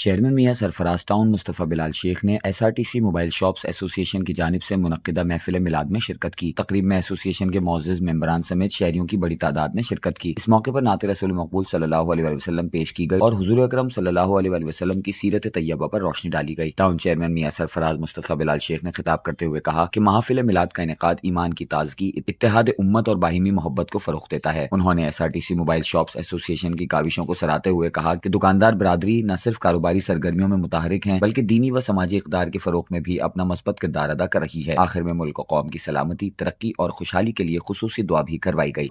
Chairman मियां Sarfaraz town Mustafa Bilal Sheikh ने SRTC mobile shops association की जानिब से मुनक्किदा महफिल मिलाद में शिरकत की। तकरीब में एसोसिएशन के मोअज़्ज़िज़ मेंबरान समेत शहरियों की बड़ी तादाद ने शिरकत की। इस मौके पर नात रसूल मकबूल सल्लल्लाहु अलैहि वसल्लम पेश की गई और हुज़ूर अकरम सल्लल्लाहु अलैहि वसल्लम की सीरत तैयबा पर रोशनी डाली गई। टाउन चेयरमैन मियां सरफराज मुस्तफ़ा बिलाल शेख ने खिताब करते हुए कहा कि महफिल मिलाद का इनेकाद ईमान की ताजगी, इत्तेहाद उम्मत और बाहिमी मोहब्बत को फ़रोग़ देता है। उन्होंने एसआरटीसी मोबाइल शॉप्स एसोसिएशन की काविशों को सराहते हुए कहा कि दुकानदार बरादरी न सिर्फ कारोबारी सरगर्मियों में मुतहरिक हैं, बल्कि दीनी व समाजी इक़दार के फ़रोग़ में भी अपना मस्बत किरदार अदा कर रही है। आखिर में मुल्क व कौम की सलामती, तरक्की और खुशहाली के लिए खुसूसी दुआ भी करवाई गई।